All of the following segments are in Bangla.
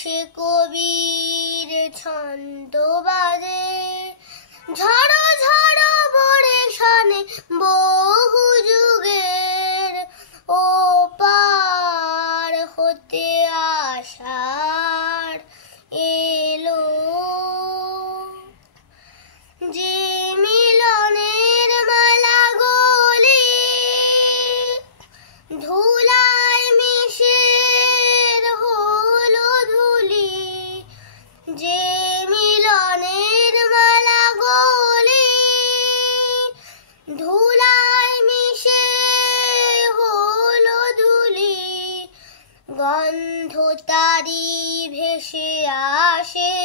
সে কবির ছন্দ বাজে, ঝড়ো ঝড়ো বর্ষণে বহু যুগের ও পার হতে আষাঢ় এলো। যে মিলনের মালা গলে ধুলায় মিশে হলো ধুলি, যে মিলনের মালা গলে ধুলায় মিশে হলো ধুলি, গন্ধ তারি ভেসে আসে,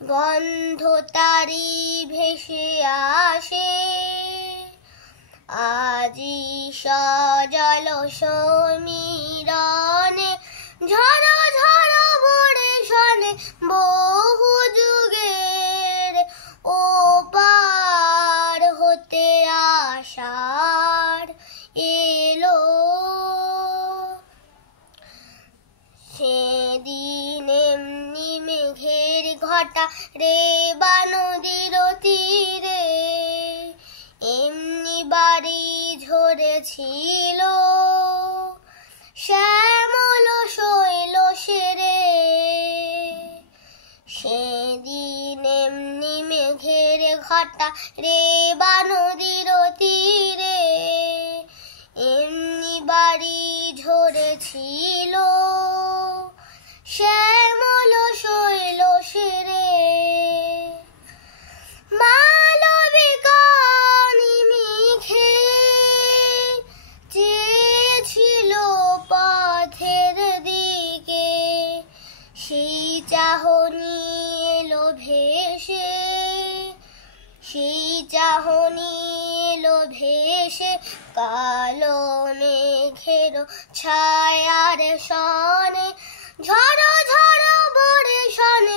গন্ধ তারি ভেসে আসে। আজি সজল সমীরণে ঝড়ো ঝড়ো বর্ষণে বহু যুগের ও পার হতে আষাঢ় এলো। সেদিন এমনি মেঘের ঘটা রেবা নদীর তীরে এমনি বাড়ি ঝরেছিল, শ্যামল শৈল সেরে। সেদিন এমনি মেঘের ঘটা রেবা নদীর তীরে এমনি বাড়ি ঝরেছিল, শ্যামল শৈল সেরে। মালবিকা নিমিখে চেয়েছিল পথের দিকে, সেই চাহনি এলো ভেসে, সেই চাহনি এলো ভেসে কালো মেঘের ছায়ার সনে, ঝড়ো ঝড়ো বর্ষণে